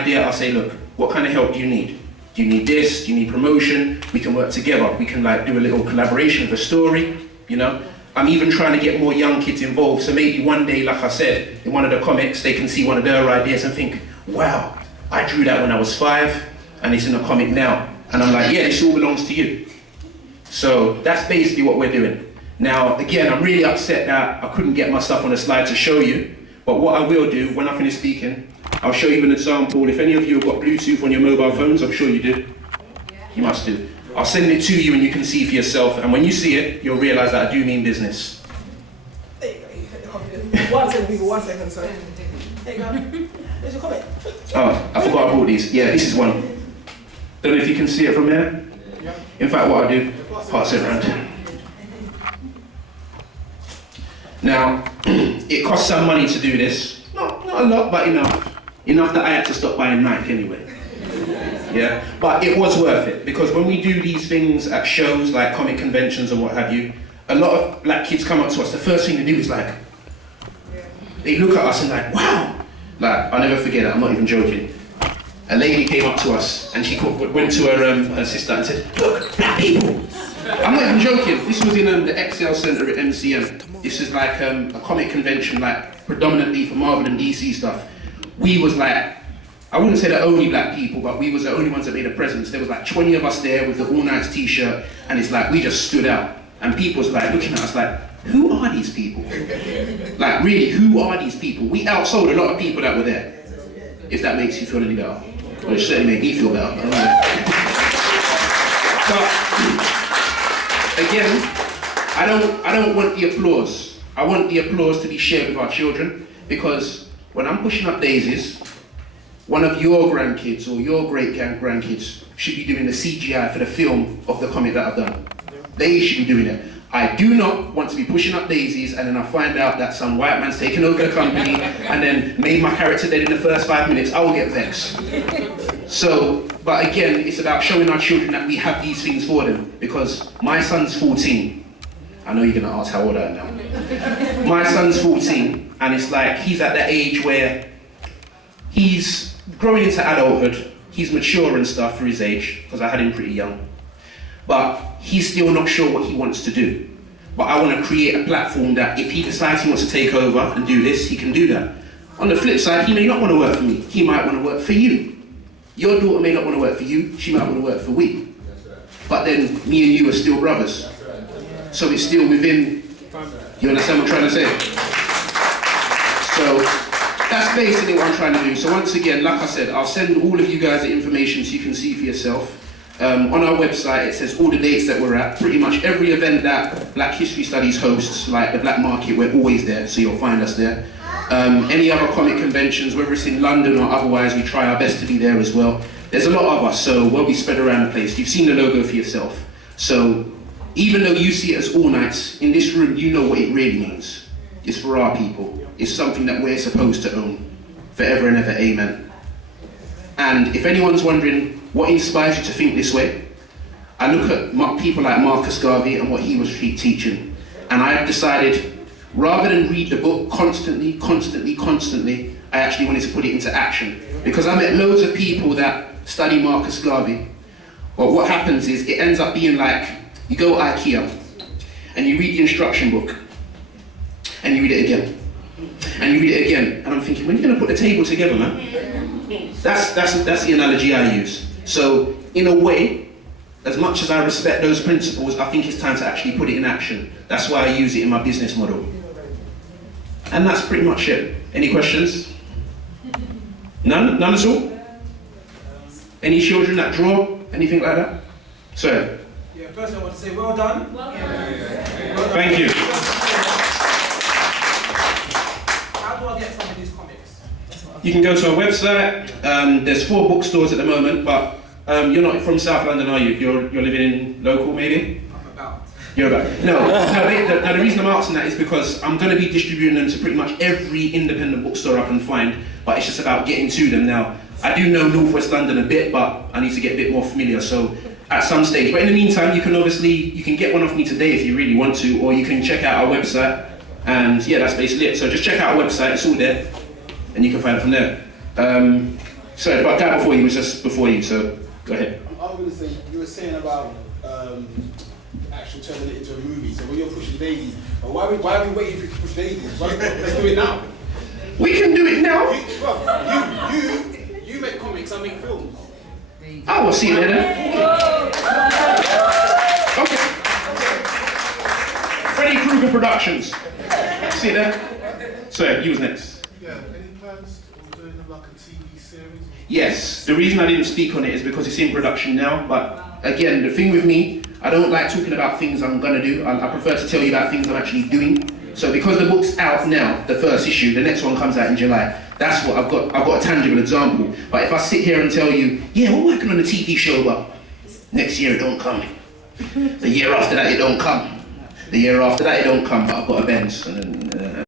idea, I'll say, look, what kind of help do you need? Do you need this? Do you need promotion? We can work together. We can like do a little collaboration of a story, you know? I'm even trying to get more young kids involved, so maybe one day, like I said, in one of the comics, they can see one of their ideas and think, wow, I drew that when I was 5, and it's in a comic now. And I'm like, yeah, this all belongs to you. So that's basically what we're doing. Now, again, I'm really upset that I couldn't get my stuff on the slide to show you, but what I will do, when I finish speaking, I'll show you an example. If any of you have got Bluetooth on your mobile phones, I'm sure you do. You must do. I'll send it to you and you can see for yourself, and when you see it, you'll realise that I do mean business. There you go. 1 second, people, 1 second, sorry. There you go. There's your comment. Oh, I forgot I brought these. Yeah, this is one. Don't know if you can see it from there. In fact, what I'll do, pass it around. Now, it costs some money to do this. Not a lot, but enough. Enough that I had to stop buying Nike anyway. Yeah, but it was worth it, because when we do these things at shows like comic conventions and what have you, a lot of black kids come up to us, the first thing they do is like, they look at us and like, wow. Like, I'll never forget it, I'm not even joking. A lady came up to us and she went to her sister and said, look, black people. I'm not even joking, this was in the Excel Centre at MCM. This is like a comic convention, like predominantly for Marvel and DC stuff. We was like, I wouldn't say the only black people, but we was the only ones that made a presence. There was like 20 of us there with the All Nights t-shirt, and it's like, we just stood out. And people was like looking at us like, who are these people? Like really, who are these people? We outsold a lot of people that were there. If that makes you feel any better. Well, it certainly made me feel better. But again, I don't want the applause. I want the applause to be shared with our children, because when I'm pushing up daisies, one of your grandkids or your great-grandkids should be doing the CGI for the film of the comic that I've done. They should be doing it. I do not want to be pushing up daisies and then I find out that some white man's taken over the company and then made my character dead in the first 5 minutes. I will get vexed. So, but again, it's about showing our children that we have these things for them, because my son's 14. I know you're gonna ask how old I am now. My son's 14, and it's like he's at that age where he's growing into adulthood, he's mature and stuff for his age, because I had him pretty young. But he's still not sure what he wants to do. But I want to create a platform that if he decides he wants to take over and do this, he can do that. On the flip side, he may not want to work for me. He might want to work for you. Your daughter may not want to work for you, she might want to work for we. But then me and you are still brothers. So it's still within, you understand what I'm trying to say? So that's basically what I'm trying to do. So once again, like I said, I'll send all of you guys the information so you can see for yourself. On our website, it says all the dates that we're at. Pretty much every event that Black History Studies hosts, like the Black Market, we're always there, so you'll find us there. Any other comic conventions, whether it's in London or otherwise, we try our best to be there as well. There's a lot of us, so we'll be spread around the place. You've seen the logo for yourself. So even though you see it as All Nights, in this room, you know what it really means. It's for our people. It's something that we're supposed to own. Forever and ever, amen. And if anyone's wondering what inspires you to think this way, I look at people like Marcus Garvey and what he was teaching, and I have decided, rather than read the book constantly, I actually wanted to put it into action. Because I met loads of people that study Marcus Garvey, but what happens is it ends up being like, you go to IKEA, and you read the instruction book, and you read it again, and you read it again, and I'm thinking, when are you going to put the table together, man? That's the analogy I use. So, in a way, as much as I respect those principles, I think it's time to actually put it in action. That's why I use it in my business model. And that's pretty much it. Any questions? None? None at all? Any children that draw? Anything like that? Sir? Yeah, first I want to say well done. Well done. Well done. Thank you. How do I get some of these comics? You can go to our website. There's 4 bookstores at the moment, but you're not from South London, are you? You're living in local, maybe? I'm about. You're about. No, the reason I'm asking that is because I'm going to be distributing them to pretty much every independent bookstore I can find, but it's just about getting to them now. I do know North West London a bit, but I need to get a bit more familiar, so at some stage. But in the meantime, you can get one off me today if you really want to, or you can check out our website, and yeah, that's basically it. So just check out our website, it's all there, and you can find it from there. Sorry, but guy before you was just before you, so go ahead. I was going to say, you were saying about actually turning it into a movie. So when you're pushing daisies, why are we waiting for you to push daisies? Let's do it now. We can do it now. You make comics, I make films. I will see you later. Okay. Freddy Krueger Productions. See you there. So, you was next. Yeah, any plans on doing like a TV series? Yes, the reason I didn't speak on it is because it's in production now, but again, the thing with me, I don't like talking about things I'm gonna do. I prefer to tell you about things I'm actually doing. So because the book's out now, the first issue, the next one comes out in July. That's what I've got a tangible example. But if I sit here and tell you, yeah, we're working on a TV show, but next year it don't come. The year after that it don't come. The year after that it don't come, but I've got a Benz, and then